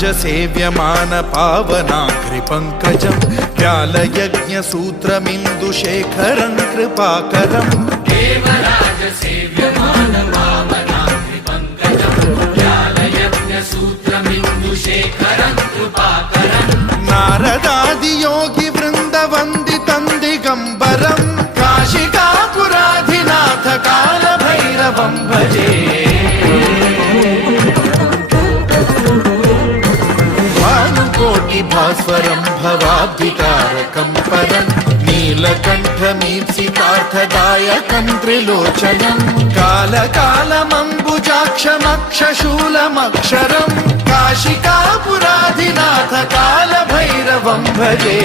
सेव्यमान पावनाग्रिपङ्कजं व्यालयज्ञसूत्रमिन्दुशेखरं कृपाकरं देवराज सेव्यमान पावनाग्रिपङ्कजं व्यालयज्ञसूत्रमिन्दुशेखरं कृपाकरं नारदादियोगिवृन्दवन्दितं दिगम्बरं काशिकापुराधिनाथ कालभैरवं भजे भास्वरं भवाब्धितारकं परं नीलकण्ठमीप्सितार्थदायकं त्रिलोचनं कालकालमम्बुजाक्षमक्षशूलमक्षरं काशिकापुराधिनाथ कालभैरवं भजे।